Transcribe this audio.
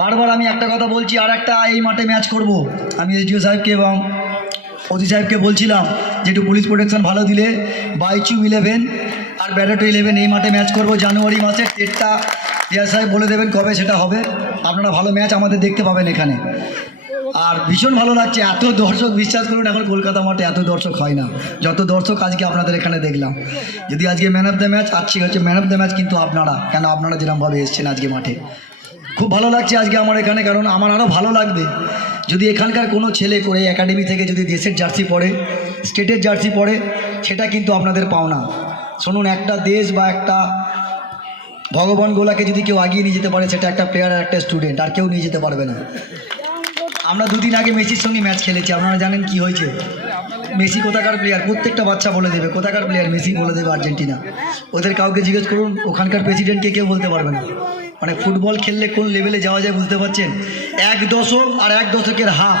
বারবার আমি একটা কথা বলছি, আর একটা এই মাঠে ম্যাচ করব। আমি এসডিও সাহেবকে এবং ওসি সাহেবকে বলছিলাম যে একটু পুলিশ প্রোটেকশন ভালো দিলে বাইচু 11 আর ব্যারেটো 11 এই মাঠে ম্যাচ করব জানুয়ারি মাসের ডেটটা ডিআর সাহেব বলে দেবেন কবে সেটা হবে। আপনারা ভালো ম্যাচ আমাদের দেখতে পাবেন এখানে। আর ভীষণ ভালো লাগছে, এত দর্শক, বিশ্বাস করুন এখন কলকাতা মাঠে এত দর্শক হয় না যত দর্শক আজকে আপনাদের এখানে দেখলাম। যদি আজকে ম্যান অফ দ্য ম্যাচ, আজকে হচ্ছে ম্যান অফ দ্য ম্যাচ কিন্তু আপনারা, কেন আপনারা যেরকমভাবে এসছেন আজকে মাঠে। খুব ভালো লাগছে আজকে আমার এখানে, কারণ আমার আরও ভালো লাগবে যদি এখানকার কোনো ছেলে করে একাডেমি থেকে যদি দেশের জার্সি পরে, স্টেটের জার্সি পরে, সেটা কিন্তু আপনাদের পাওনা। শুনুন, একটা দেশ বা একটা ভগবান গোলাকে যদি কেউ আগিয়ে নিয়ে যেতে পারে সেটা একটা প্লেয়ার আর একটা স্টুডেন্ট, আর কেউ নিয়ে যেতে পারবে না। আমরা দুদিন আগে মেসির সঙ্গে ম্যাচ খেলেছি, আপনারা জানেন কি হয়েছে। মেসি কোথাকার প্লেয়ার প্রত্যেকটা বাচ্চা বলে দেবে, কোথাকার প্লেয়ার মেসি বলে দেবে আর্জেন্টিনা। ওদের কাউকে জিজ্ঞেস করুন, ওখানকার প্রেসিডেন্টকে কেউ বলতে পারবে না। মানে ফুটবল খেললে কোন লেভেলে যাওয়া যায় বুঝতে পারছেন। 1 দশক আর 1 দশকের হাফ